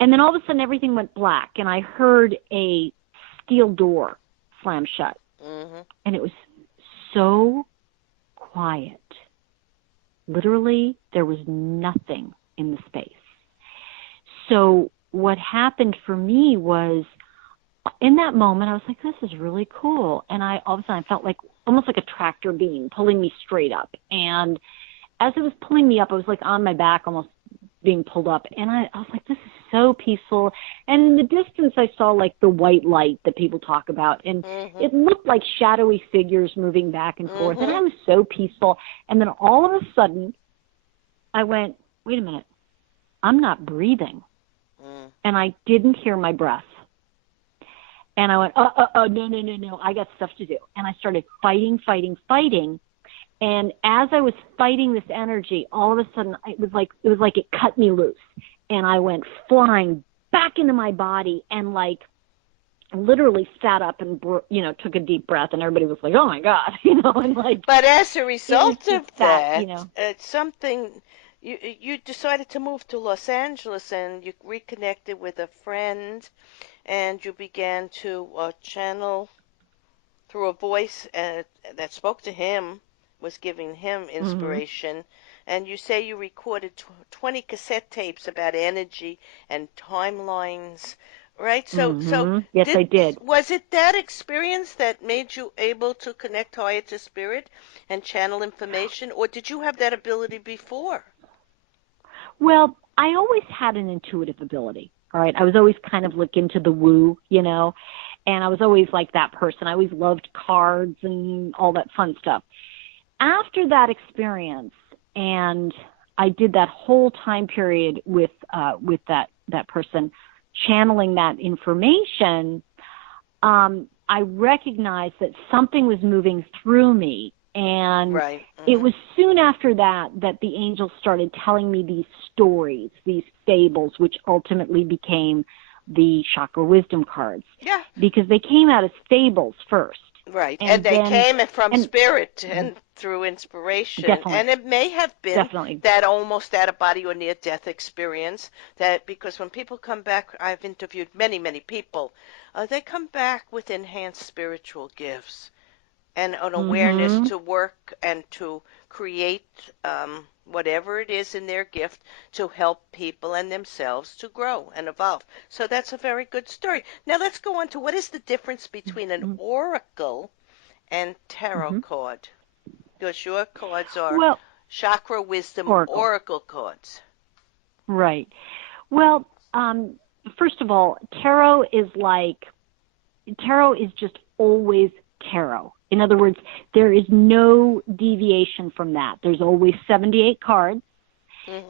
And then all of a sudden everything went black, and I heard a steel door slam shut. Mm-hmm. And it was so quiet. Literally, there was nothing in the space. So what happened for me was, in that moment, I was like, this is really cool. And all of a sudden I felt like almost like a tractor beam pulling me straight up. And as it was pulling me up, I was like on my back, almost being pulled up. And I was like, this is so peaceful. And in the distance, I saw like the white light that people talk about. And it looked like shadowy figures moving back and forth. And I was so peaceful. And then all of a sudden, I went, wait a minute, I'm not breathing. And I didn't hear my breath. And I went, no, I got stuff to do. And I started fighting. And as I was fighting this energy, all of a sudden it was like it cut me loose. And I went flying back into my body and like literally sat up and, took a deep breath. And everybody was like, oh my God, and like. But as a result of that, that it's something, you decided to move to Los Angeles and you reconnected with a friend and you began to channel through a voice that spoke to him, was giving him inspiration. And you say you recorded 20 cassette tapes about energy and timelines, right? So yes, I did. Was it that experience that made you able to connect higher to spirit and channel information, or did you have that ability before? Well, I always had an intuitive ability, all right? I was always kind of like into the woo, and I was always like that person. I always loved cards and all that fun stuff. After that experience, and I did that whole time period with that person, channeling that information, I recognized that something was moving through me. And it was soon after that the angels started telling me these stories, these fables, which ultimately became the chakra wisdom cards. Yeah. Because they came out as fables first. Right. And they came from spirit and through inspiration. Definitely. And it may have been that almost out-of-body or near-death experience, that because when people come back, I've interviewed many, many people, they come back with enhanced spiritual gifts and an awareness to work and to create whatever it is in their gift to help people and themselves to grow and evolve. So that's a very good story. Now let's go on to what is the difference between an oracle and tarot card? Because your cards are chakra wisdom oracle cards. Right. Well, first of all, tarot is just always tarot. In other words, there is no deviation from that. There's always 78 cards.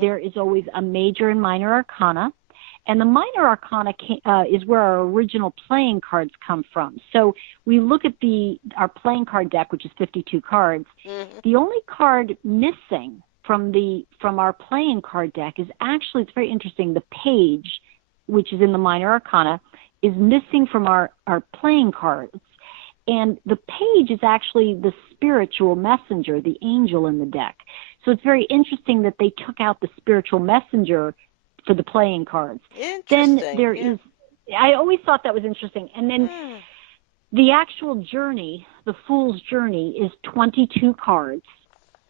There is always a major and minor arcana. And the minor arcana is where our original playing cards come from. So we look at our playing card deck, which is 52 cards. The only card missing from our playing card deck is actually, it's very interesting, the page, which is in the minor arcana, is missing from our playing cards. And the page is actually the spiritual messenger, the angel in the deck. So it's very interesting that they took out the spiritual messenger for the playing cards. Interesting. Then there is, I always thought that was interesting. And then the actual journey, the Fool's Journey, is 22 cards.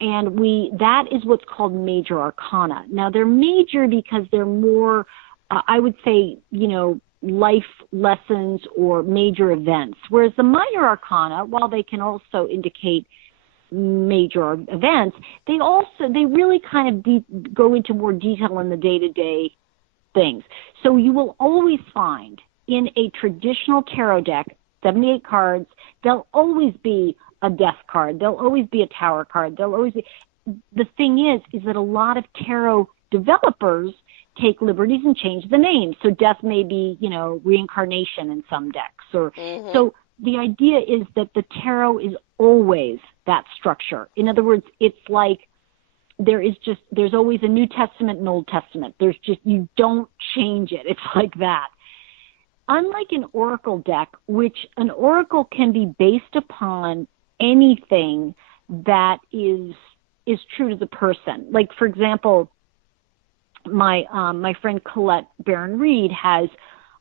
And that is what's called major arcana. Now, they're major because they're more, I would say, life lessons or major events. Whereas the minor arcana, while they can also indicate major events, they really kind of go into more detail in the day-to-day things. So you will always find in a traditional tarot deck, 78 cards, there'll always be a death card. There'll always be a tower card. There'll always be. The thing is that a lot of tarot developers take liberties and change the name. So death may be, reincarnation in some decks. So the idea is that the tarot is always that structure. In other words, it's like there's always a New Testament and Old Testament. You don't change it. It's like that. Unlike an oracle deck, which an oracle can be based upon anything that is true to the person. Like, for example, my friend Colette Barron-Reed has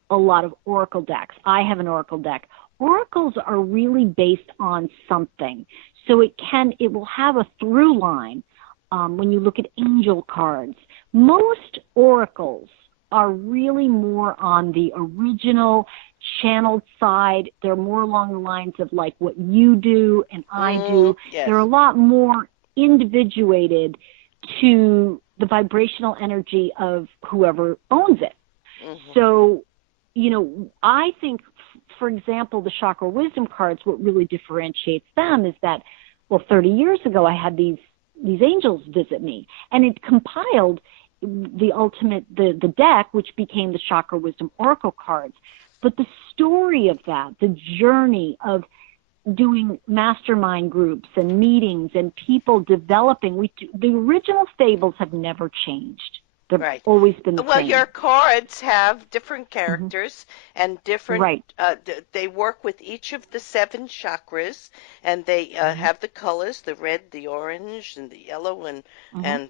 a lot of oracle decks. I have an oracle deck. Oracles are really based on something. So it will have a through line when you look at angel cards. Most oracles are really more on the original channeled side. They're more along the lines of like what you do and I do. Yes. They're a lot more individuated to the vibrational energy of whoever owns it. Mm-hmm. So, I think, for example, the chakra wisdom cards, what really differentiates them is that, 30 years ago, I had these angels visit me, and it compiled the deck, which became the chakra wisdom oracle cards. But the story of that, the journey of doing mastermind groups and meetings and people developing, the original fables have never changed. They've always been the same. Well, your cards have different characters and different, they work with each of the 7 chakras, and they have the colors, the red, the orange, and the yellow, and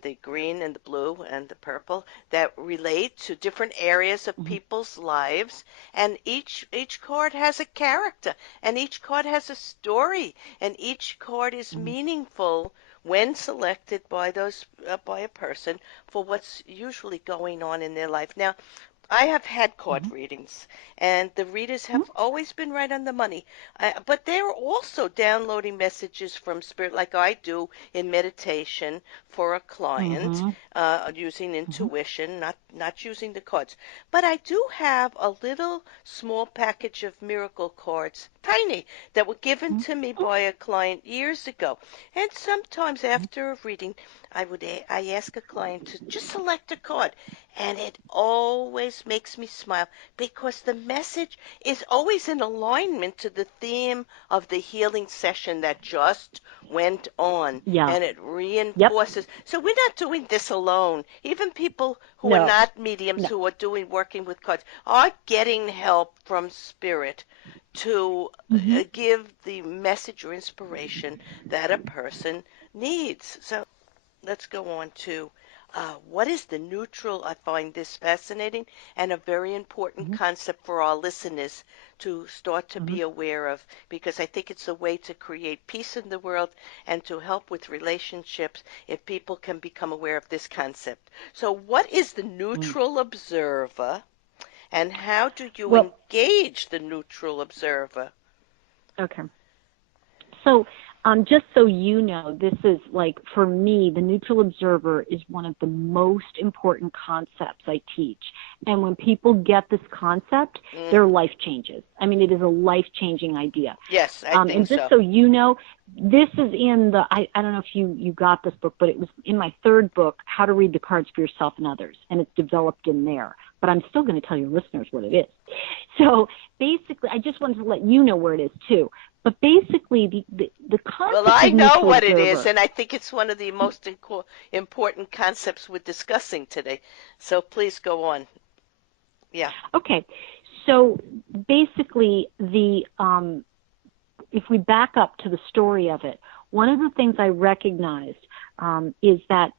the green, and the blue, and the purple, that relate to different areas of people's lives. And each card has a character, and each card has a story, and each card is meaningful when selected by a person for what's usually going on in their life. Now, I have had card readings, and the readers have always been right on the money. But they're also downloading messages from spirit, like I do in meditation for a client, using intuition, not using the cards. But I do have a little small package of miracle cards, tiny, that were given to me by a client years ago. And sometimes after a reading, I ask a client to just select a card, and it always makes me smile because the message is always in alignment to the theme of the healing session that just went on, and it reinforces. So we're not doing this alone. Even people who are not mediums, who are working with cards, are getting help from spirit to give the message or inspiration that a person needs. So let's go on to what is the neutral? I find this fascinating and a very important concept for our listeners to start to be aware of, because I think it's a way to create peace in the world and to help with relationships if people can become aware of this concept. So what is the neutral observer, and how do you engage the neutral observer? Okay. So just so you know, this is like, for me, the neutral observer is one of the most important concepts I teach. And when people get this concept, their life changes. I mean, it is a life-changing idea. Yes, I think and just so you know, this is in I don't know if you got this book, but it was in my 3rd book, How to Read the Cards for Yourself and Others, and it's developed in there. But I'm still going to tell your listeners what it is. So basically, I just wanted to let you know where it is too. But basically, the concept. Well, I know what observer, it is, and I think it's one of the most important concepts we're discussing today. So please go on. Yeah. Okay. So basically, if we back up to the story of it, one of the things I recognized is that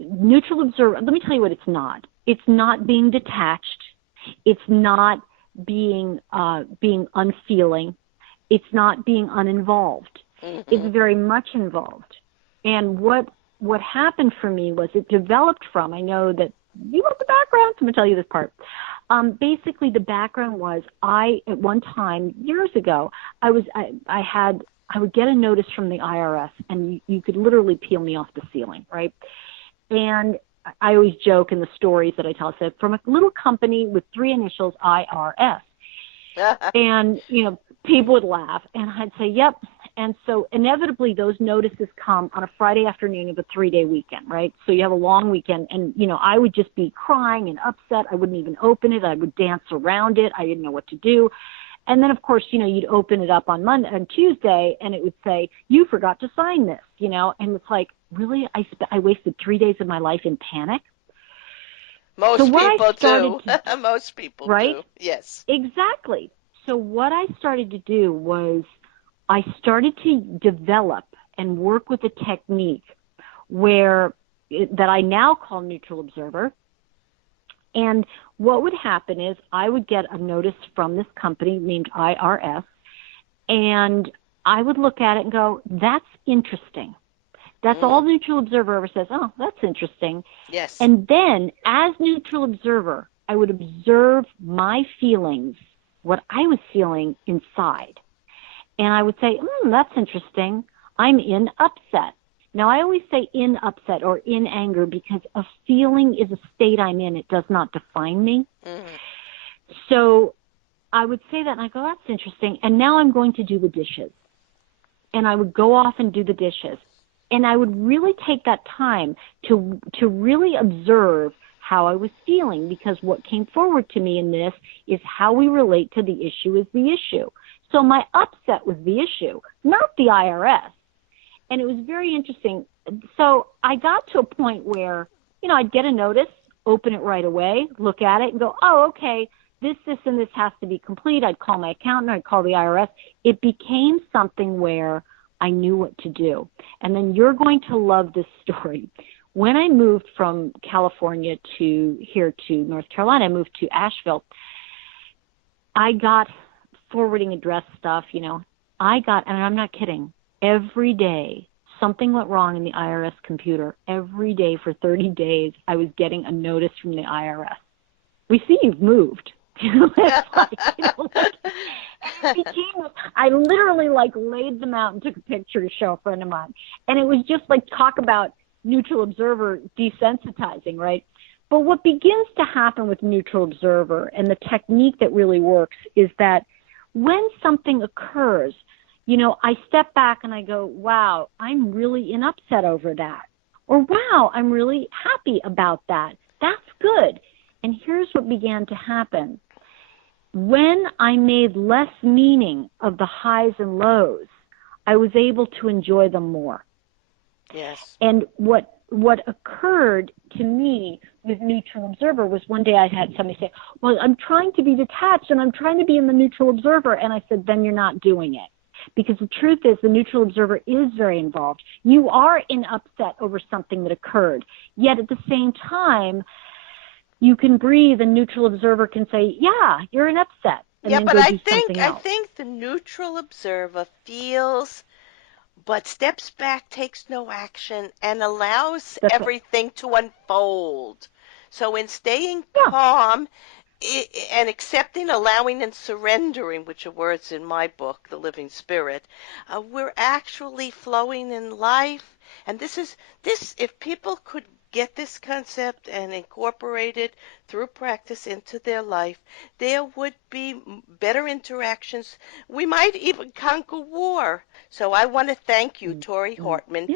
neutral observer. Let me tell you what it's not. It's not being detached. It's not being unfeeling. It's not being uninvolved. It's very much involved. And what happened for me was it developed from, I know that you wrote the background, so I'm going to tell you this part. Basically, the background was at one time, years ago, I would get a notice from the IRS, and you could literally peel me off the ceiling, right? And I always joke in the stories that I tell, I said, from a little company with 3 initials, IRS. And, people would laugh, and I'd say, yep. And so inevitably those notices come on a Friday afternoon of a 3-day weekend, right? So you have a long weekend, and, I would just be crying and upset. I wouldn't even open it. I would dance around it. I didn't know what to do. And then, of course, you'd open it up on Tuesday, and it would say, you forgot to sign this, and it's like, really? I wasted 3 days of my life in panic? Most people do. Most people do. Yes. Exactly. So what I started to do was I started to develop and work with a technique that I now call neutral observer. And what would happen is I would get a notice from this company named IRS, and I would look at it and go, that's interesting. That's all neutral observer ever says, oh, that's interesting. Yes. And then as neutral observer, I would observe my feelings, what I was feeling inside. And I would say, that's interesting. I'm in upset. Now, I always say in upset or in anger because a feeling is a state I'm in. It does not define me. Mm-hmm. So I would say that, and I go, that's interesting. And now I'm going to do the dishes. And I would go off and do the dishes. And I would really take that time to really observe how I was feeling, because what came forward to me in this is how we relate to the issue is the issue. So my upset was the issue, not the IRS. And it was very interesting. So I got to a point where, I'd get a notice, open it right away, look at it and go, oh, okay, this, and this has to be complete. I'd call my accountant, I'd call the IRS. It became something where I knew what to do. And then you're going to love this story. When I moved from California to here to North Carolina, I moved to Asheville, I got forwarding address stuff, I got, and I'm not kidding, every day something went wrong in the IRS computer. Every day for 30 days, I was getting a notice from the IRS. We see you've moved. I literally laid them out and took a picture to show a friend of mine. And it was just talk about neutral observer desensitizing, right? But what begins to happen with neutral observer and the technique that really works is that when something occurs, I step back and I go, wow, I'm really in upset over that. Or wow, I'm really happy about that. That's good. And here's what began to happen. When I made less meaning of the highs and lows, I was able to enjoy them more. Yes. And what occurred to me with neutral observer was one day I had somebody say, well, I'm trying to be detached and I'm trying to be in the neutral observer. And I said, then you're not doing it. Because the truth is the neutral observer is very involved. You are in upset over something that occurred. Yet at the same time, you can breathe and neutral observer can say, yeah, you're in upset. And yeah, then but go I do think something else. I think the neutral observer feels but steps back, takes no action, and allows everything to unfold. So in staying calm and accepting, allowing, and surrendering, which are words in my book, The Living Spirit, we're actually flowing in life. And this, if people could get this concept and incorporate it through practice into their life, there would be better interactions. We might even conquer war. So I want to thank you, Tori Hartman,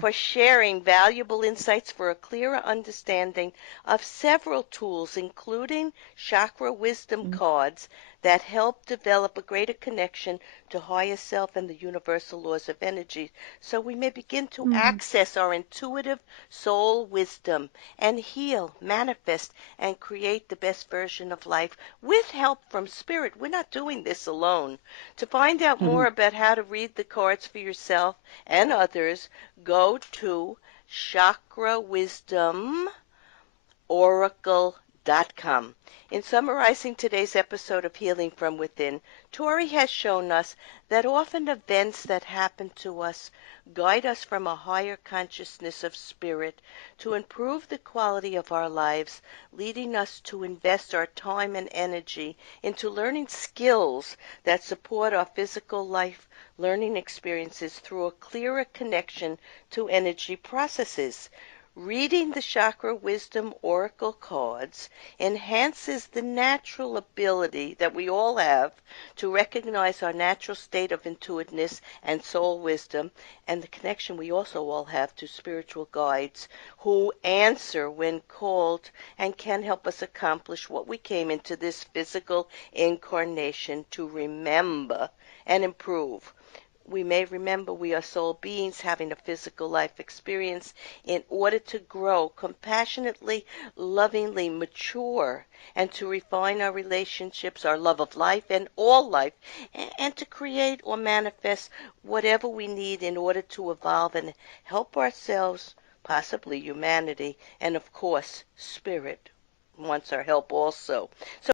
for sharing valuable insights for a clearer understanding of several tools, including chakra wisdom cards that help develop a greater connection to higher self and the universal laws of energy, so we may begin to access our intuitive soul wisdom and heal, manifest, and create the best version of life with help from spirit. We're not doing this alone. To find out more about how to read the cards for yourself and others, go to chakrawisdomoracle.com. In summarizing today's episode of Healing from Within, Tori has shown us that often events that happen to us guide us from a higher consciousness of spirit to improve the quality of our lives, leading us to invest our time and energy into learning skills that support our physical life learning experiences through a clearer connection to energy processes. Reading the Chakra Wisdom Oracle cards enhances the natural ability that we all have to recognize our natural state of intuitiveness and soul wisdom, and the connection we also all have to spiritual guides who answer when called and can help us accomplish what we came into this physical incarnation to remember and improve. We may remember we are soul beings having a physical life experience in order to grow compassionately, lovingly, mature, and to refine our relationships, our love of life and all life, and to create or manifest whatever we need in order to evolve and help ourselves, possibly humanity, and of course, spirit wants our help also. So